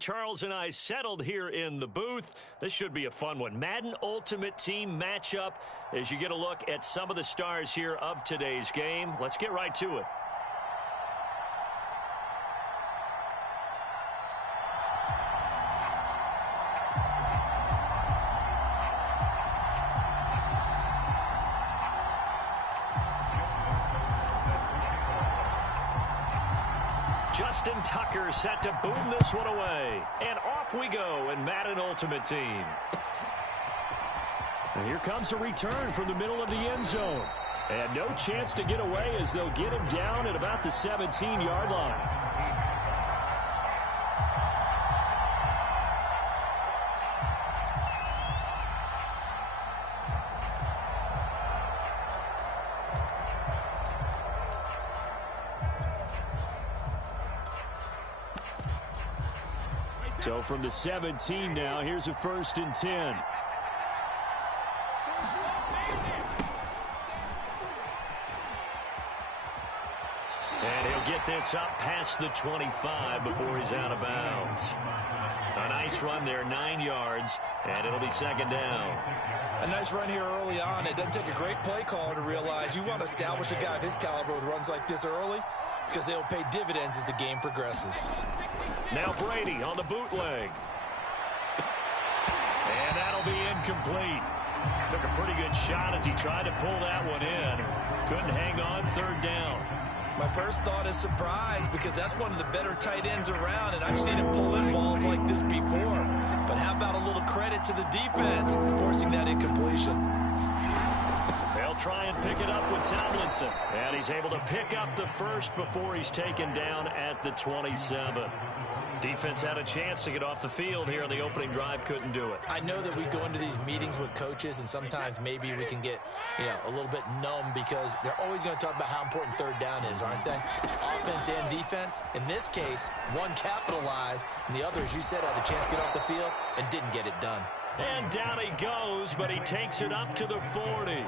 Charles and I settled here in the booth. This should be a fun one. Madden Ultimate Team matchup as you get a look at some of the stars here of today's game. Let's get right to it. Justin Tucker set to boom this one away. And off we go in Madden Ultimate Team. And here comes a return from the middle of the end zone. And no chance to get away as they'll get him down at about the 17-yard line. So from the 17 now, here's a 1st and 10. And he'll get this up past the 25 before he's out of bounds. A nice run there, 9 yards, and it'll be 2nd down. A nice run here early on. It doesn't take a great play caller to realize you want to establish a guy of his caliber with runs like this early because they'll pay dividends as the game progresses. Now Brady on the bootleg. And that'll be incomplete. Took a pretty good shot as he tried to pull that one in. Couldn't hang on, 3rd down. My first thought is surprise because that's one of the better tight ends around, and I've seen him pull in balls like this before. But how about a little credit to the defense forcing that incompletion? They'll try and pick it up with Tomlinson. And he's able to pick up the first before he's taken down at the 27. Defense had a chance to get off the field here on the opening drive, couldn't do it. I know that we go into these meetings with coaches, and sometimes maybe we can get, a little bit numb because they're always going to talk about how important 3rd down is, aren't they? Offense and defense. In this case, one capitalized, and the other, as you said, had a chance to get off the field and didn't get it done. And down he goes, but he takes it up to the 40.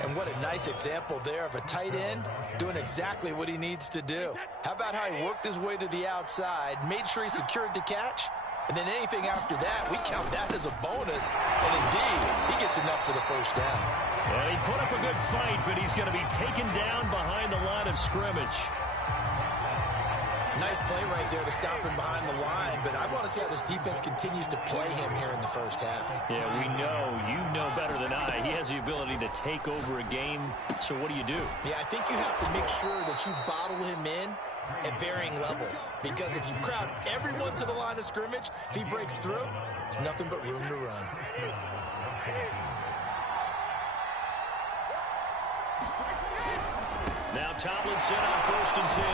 And what a nice example there of a tight end doing exactly what he needs to do. How about how he worked his way to the outside, made sure he secured the catch, and then anything after that, we count that as a bonus. And indeed, he gets enough for the 1st down. Well, he put up a good fight, but he's going to be taken down behind the line of scrimmage. Nice play right there to stop him behind the line, but I want to see how this defense continues to play him here in the 1st half. Yeah, we know. You know better than I. He has the ability to take over a game, so what do you do? Yeah, I think you have to make sure that you bottle him in at varying levels, because if you crowd everyone to the line of scrimmage, if he breaks through, there's nothing but room to run. Now Tomlinson on 1st and 10.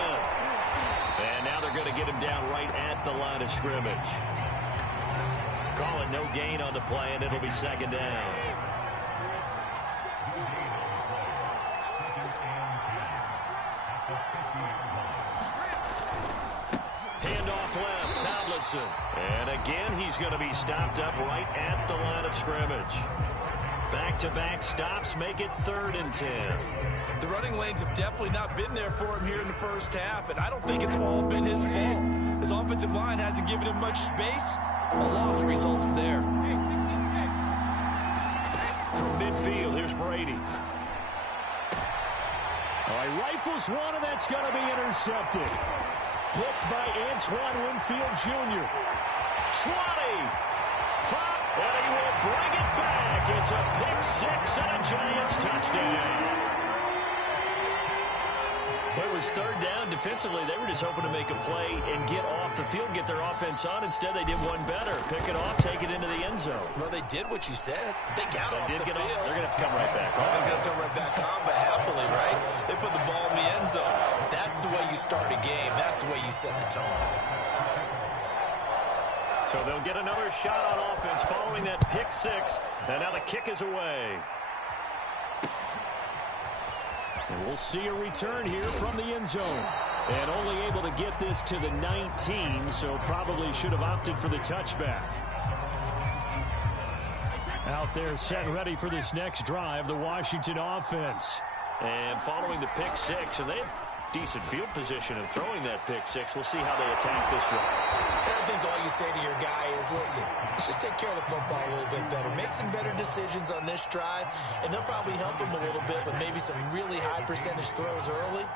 And now they're going to get him down right at the line of scrimmage. Call it no gain on the play, and it'll be 2nd down. Handoff left, Tomlinson. And again, he's going to be stopped up right at the line of scrimmage. Back-to-back stops make it 3rd and 10. The running lanes have definitely not been there for him here in the 1st half, and I don't think it's all been his fault. His offensive line hasn't given him much space. A loss results there. From midfield, here's Brady. All right, rifles one, and that's going to be intercepted. Picked by Antoine Winfield Jr. 20. 5. And he will bring it back. It's a pick 6 and a Giants touchdown. Well, it was 3rd down defensively. They were just hoping to make a play and get off the field, get their offense on. Instead, they did one better. Pick it off, take it into the end zone. Well, they did what you said. They got off the field. They're going to have to come right back. They're going to come right back on, but happily, right? They put the ball in the end zone. That's the way you start a game. That's the way you set the tone. So they'll get another shot on offense following that pick 6. And now the kick is away. And we'll see a return here from the end zone. And only able to get this to the 19, so probably should have opted for the touchback. Out there set and ready for this next drive, the Washington offense. And following the pick 6, and they decent field position and throwing that pick six. We'll see how they attack this one. I think all you say to your guy is, listen, let's just take care of the football a little bit better. Make some better decisions on this drive, and they'll probably help him a little bit with maybe some really high percentage throws early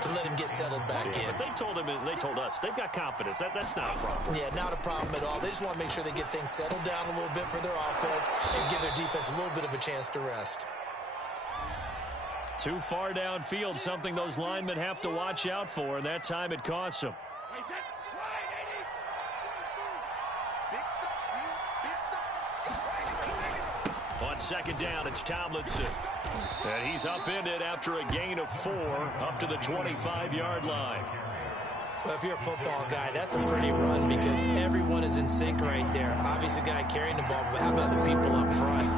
to let him get settled back in. But they told him, and they told us, they've got confidence. That's not a problem. Yeah, not a problem at all. They just want to make sure they get things settled down a little bit for their offense and give their defense a little bit of a chance to rest. Too far downfield, something those linemen have to watch out for, and that time it costs them. On second down, it's Tomlinson. And he's upended after a gain of 4 up to the 25-yard line. Well, if you're a football guy, that's a pretty run because everyone is in sync right there. Obviously, the guy carrying the ball, but how about the people up front?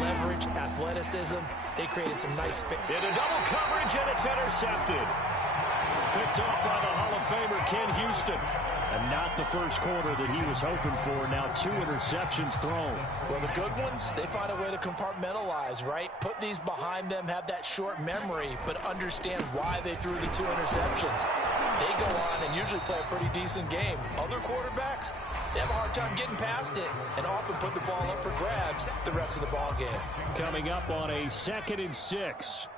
Leverage, athleticism, they created some nice space. Into double coverage, and it's intercepted. Picked off by the Hall of Famer, Ken Houston. And not the first quarter that he was hoping for. Now 2 interceptions thrown. Well, the good ones, they find a way to compartmentalize, right? Put these behind them, have that short memory, but understand why they threw the 2 interceptions. They go on and usually play a pretty decent game. Other quarterbacks, they have a hard time getting past it and often put the ball up for grabs the rest of the ball game. Coming up on a 2nd and 6.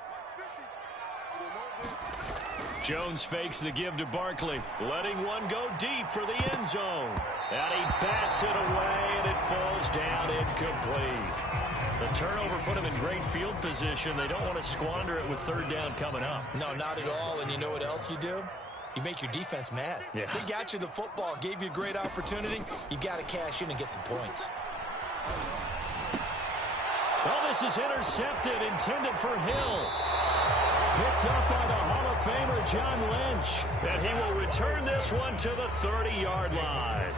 Jones fakes the give to Barkley, letting one go deep for the end zone. And he bats it away, and it falls down incomplete. The turnover put him in great field position. They don't want to squander it with 3rd down coming up. No, not at all. And you know what else you do? You make your defense mad. Yeah. They got you the football, gave you a great opportunity. You got to cash in and get some points. Well, this is intercepted, intended for Hill. Picked up by the Hall of Famer, John Lynch. And he will return this one to the 30-yard line.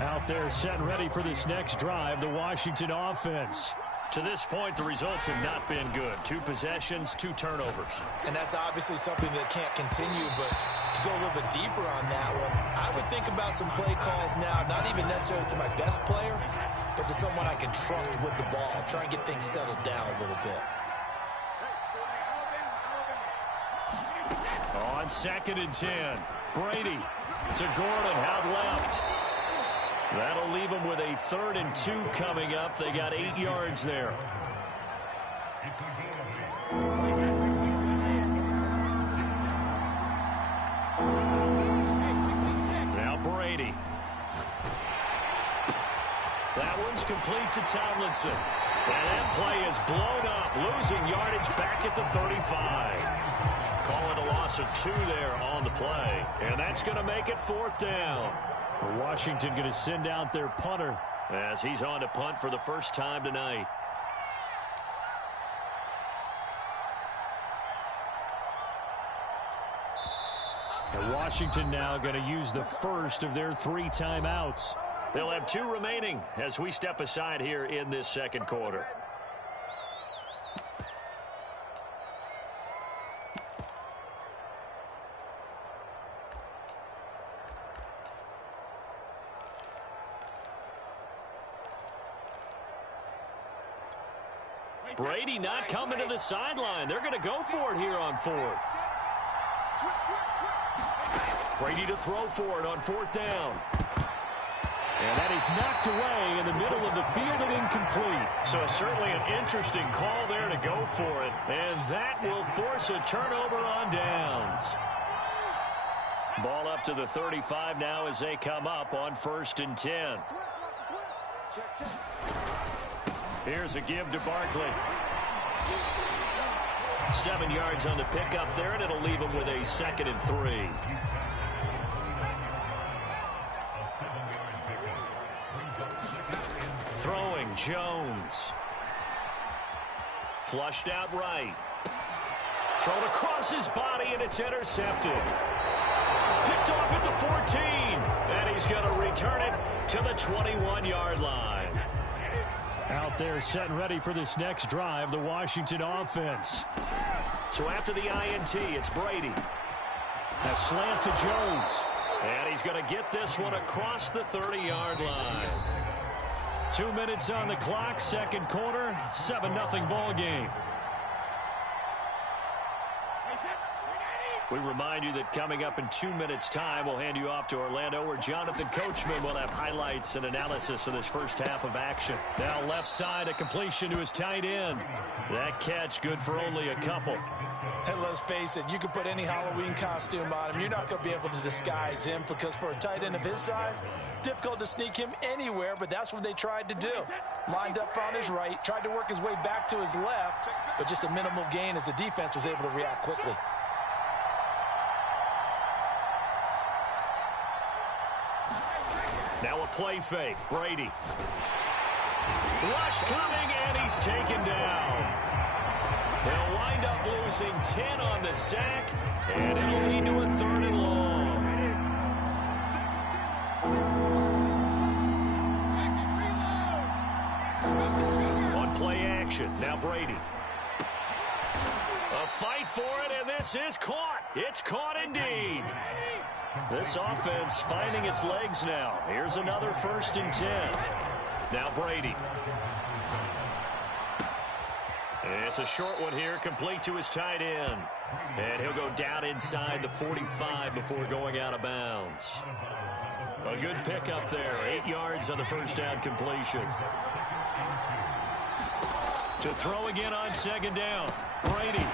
Out there set and ready for this next drive, the Washington offense. To this point, the results have not been good. 2 possessions, 2 turnovers. And that's obviously something that can't continue, but to go a little bit deeper on that one, I would think about some play calls now, not even necessarily to my best player, but to someone I can trust with the ball. Try and get things settled down a little bit. On 2nd and 10, Brady to Gordon, out left. That'll leave them with a 3rd and 2 coming up. They got 8 yards there. Now Brady. That one's complete to Tomlinson. And that play is blown up, losing yardage back at the 35. Call it a loss of 2 there on the play. And that's going to make it 4th down. Washington going to send out their punter as he's on to punt for the first time tonight. And Washington now going to use the first of their 3 timeouts. They'll have 2 remaining as we step aside here in this 2nd quarter. Brady not coming to the sideline. They're going to go for it here on 4th. Brady to throw for it on 4th down. And that is knocked away in the middle of the field and incomplete. So certainly an interesting call there to go for it. And that will force a turnover on downs. Ball up to the 35 now as they come up on 1st and 10. Here's a give to Barkley. 7 yards on the pickup there, and it'll leave him with a 2nd and 3. Throwing, Jones. Flushed out right. Thrown across his body, and it's intercepted. Picked off at the 14, and he's going to return it to the 21-yard line. Out there set and ready for this next drive, the Washington offense. So after the INT, it's Brady. A slant to Jones. And he's going to get this one across the 30-yard line. 2 minutes on the clock, 2nd quarter, 7-0 ball game. We remind you that coming up in 2 minutes' time, we'll hand you off to Orlando, where Jonathan Coachman will have highlights and analysis of this first half of action. Now left side, a completion to his tight end. That catch good for only a couple. And let's face it, you can put any Halloween costume on him. You're not going to be able to disguise him, because for a tight end of his size, difficult to sneak him anywhere, but that's what they tried to do. Lined up on his right, tried to work his way back to his left, but just a minimal gain as the defense was able to react quickly. Now a play fake. Brady. Rush coming, and he's taken down. They'll wind up losing 10 on the sack, and it'll lead to a 3rd and long. On play action, now Brady. A fight for it, and this is caught. It's caught indeed. This offense finding its legs now. Here's another 1st and 10. Now Brady. It's a short one here, complete to his tight end. And he'll go down inside the 45 before going out of bounds. A good pickup there. 8 yards on the first down completion. To throw again on 2nd down. Brady.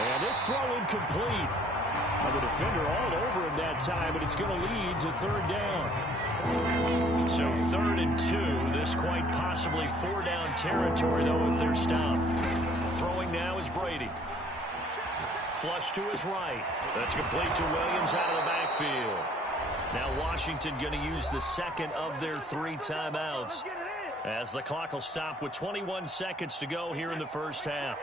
And this throw incomplete. The defender all over him that time, but it's going to lead to 3rd down. So 3rd and 2. This quite possibly 4-down territory, though, if they're stopped. Throwing now is Brady. Flush to his right. That's complete to Williams out of the backfield. Now Washington going to use the 2nd of their 3 timeouts, as the clock will stop with 21 seconds to go here in the first half.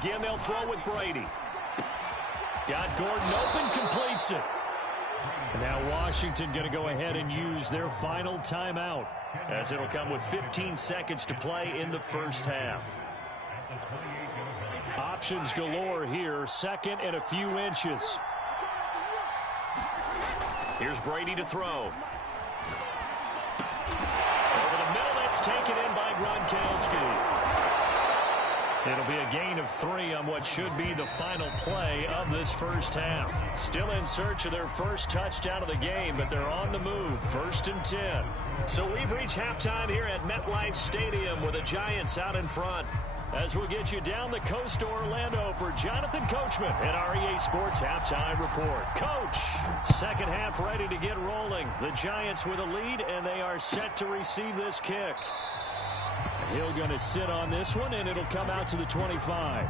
Again, they'll throw with Brady. Got Gordon open, completes it. Now Washington going to go ahead and use their final timeout, as it'll come with 15 seconds to play in the first half. Options galore here. 2nd and a few inches. Here's Brady to throw. Over the middle, that's taken in by Gronkowski. It'll be a gain of 3 on what should be the final play of this first half. Still in search of their first touchdown of the game, but they're on the move. 1st and 10. So we've reached halftime here at MetLife Stadium with the Giants out in front. As we'll get you down the coast to Orlando for Jonathan Coachman at our EA Sports Halftime Report. Coach, 2nd half ready to get rolling. The Giants with a lead, and they are set to receive this kick. Hill going to sit on this one, and it'll come out to the 25.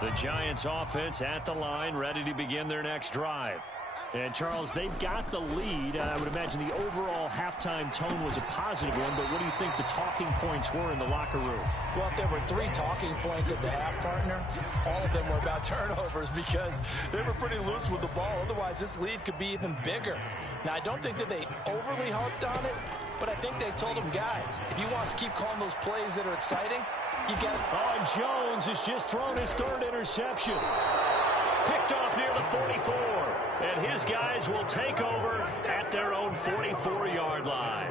The Giants offense at the line, ready to begin their next drive. And, Charles, they've got the lead. I would imagine the overall halftime tone was a positive one, but what do you think the talking points were in the locker room? Well, if there were 3 talking points at the half, partner, all of them were about turnovers, because they were pretty loose with the ball. Otherwise, this lead could be even bigger. Now, I don't think that they overly harped on it, but I think they told them, guys, if you want to keep calling those plays that are exciting, you got to... Oh, and Jones has just thrown his 3rd interception. Picked off near the 44. And his guys will take over at their own 44-yard line.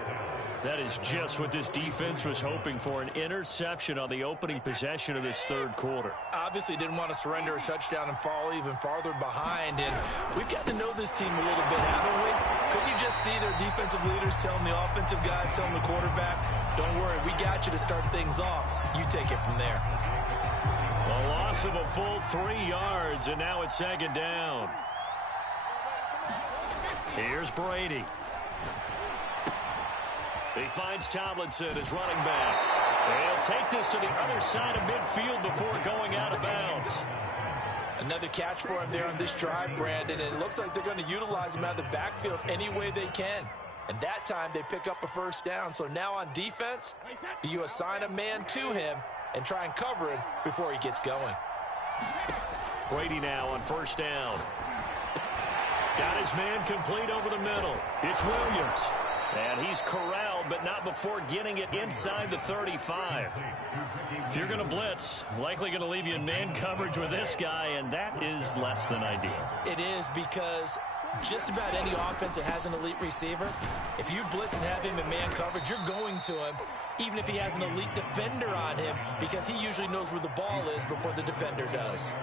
That is just what this defense was hoping for, an interception on the opening possession of this 3rd quarter. Obviously didn't want to surrender a touchdown and fall even farther behind. And we've got to know this team a little bit, haven't we? Could you just see their defensive leaders telling the offensive guys, telling the quarterback, don't worry, we got you to start things off. You take it from there. A loss of a full 3 yards, and now it's 2nd down. Here's Brady. He finds Tomlinson as running back. He'll take this to the other side of midfield before going out of bounds. Another catch for him there on this drive, Brandon. And it looks like they're going to utilize him out of the backfield any way they can. And that time they pick up a 1st down. So now on defense, do you assign a man to him and try and cover him before he gets going? Brady now on 1st down. Got his man complete over the middle. It's Williams. And he's corralled, but not before getting it inside the 35. If you're going to blitz, likely going to leave you in man coverage with this guy, and that is less than ideal. It is, because Just about any offense that has an elite receiver, if you blitz and have him in man coverage, you're going to him, even if he has an elite defender on him, because he usually knows where the ball is before the defender does.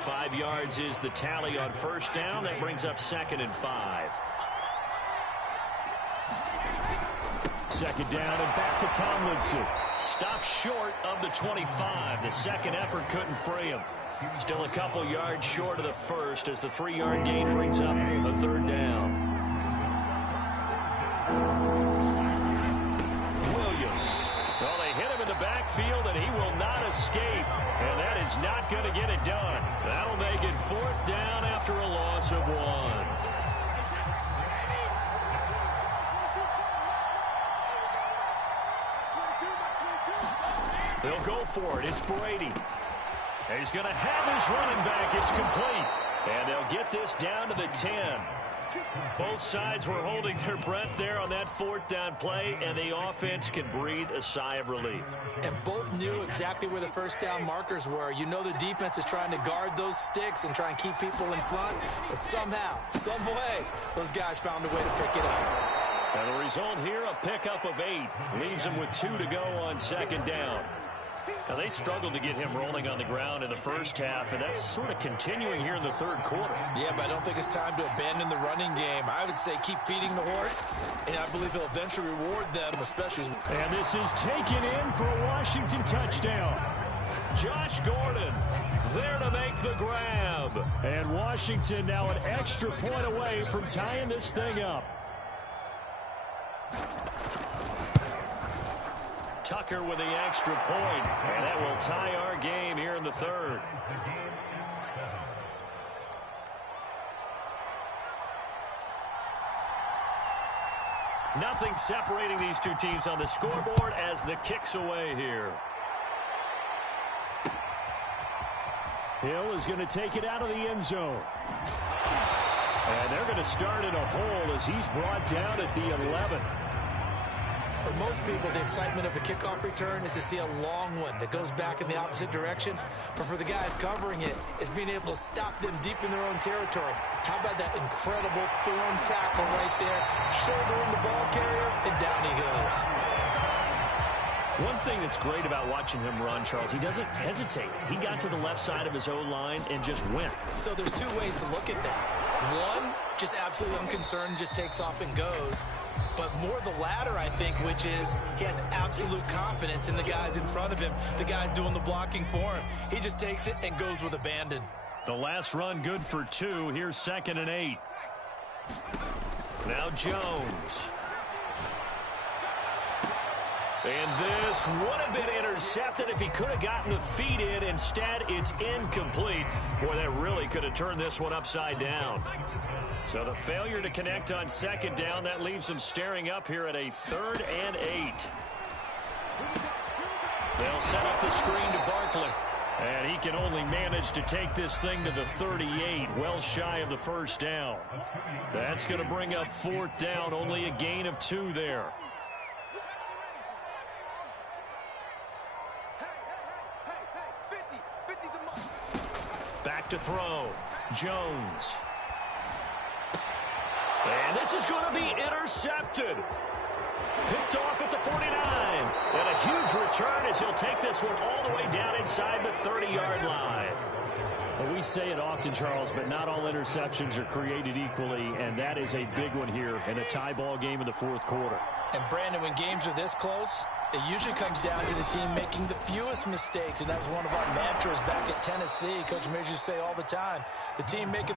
5 yards is the tally on first down. That brings up 2nd and 5. Second down and back to Tomlinson. Stopped short of the 25. The second effort couldn't free him. Still a couple yards short of the first as the 3-yard gain brings up a 3rd down. Williams. Well, they hit him in the backfield, and he will not escape. And that is not going to get it done. That'll make it 4th down after a loss of 1. They'll go for it. It's Brady. He's going to have his running back. It's complete. And they'll get this down to the 10. Both sides were holding their breath there on that 4th down play, and the offense can breathe a sigh of relief. And both knew exactly where the first down markers were. You know the defense is trying to guard those sticks and try and keep people in front, but somehow, some way, those guys found a way to pick it up. And the result here, a pickup of 8. Leaves them with 2 to go on 2nd down. Now, they struggled to get him rolling on the ground in the first half, and that's sort of continuing here in the 3rd quarter. Yeah, but I don't think it's time to abandon the running game. I would say keep feeding the horse, and I believe he'll eventually reward them, especially. And this is taken in for a Washington touchdown. Josh Gordon there to make the grab. And Washington now an extra point away from tying this thing up. Tucker with the extra point, and that will tie our game here in the 3rd. Nothing separating these two teams on the scoreboard as the kick's away here. Hill is going to take it out of the end zone. And they're going to start in a hole as he's brought down at the 11. For most people, the excitement of a kickoff return is to see a long one that goes back in the opposite direction. But for the guys covering it, it's being able to stop them deep in their own territory. How about that incredible form tackle right there? Shouldering the ball carrier, and down he goes. One thing that's great about watching him run, Charles, he doesn't hesitate. He got to the left side of his O-line and just went. So there's 2 ways to look at that. One, just absolutely unconcerned, just takes off and goes. But more the latter, I think, which is he has absolute confidence in the guys in front of him, the guys doing the blocking for him. He just takes it and goes with abandon. The last run good for 2. Here's 2nd and 8. Now Jones. And this would have been intercepted if he could have gotten the feet in. Instead, it's incomplete. Boy, that really could have turned this one upside down. So the failure to connect on 2nd down, that leaves them staring up here at a 3rd and 8. They'll set up the screen to Barkley. And he can only manage to take this thing to the 38, well shy of the first down. That's going to bring up 4th down, only a gain of 2 there. Back to throw. Jones. And this is going to be intercepted. Picked off at the 49. And a huge return as he'll take this one all the way down inside the 30-yard line. Well, we say it often, Charles, but not all interceptions are created equally, and that is a big one here in a tie ball game in the 4th quarter. And, Brandon, when games are this close, it usually comes down to the team making the fewest mistakes, and that was one of our mantras back at Tennessee. Coach Majors say all the time, the team making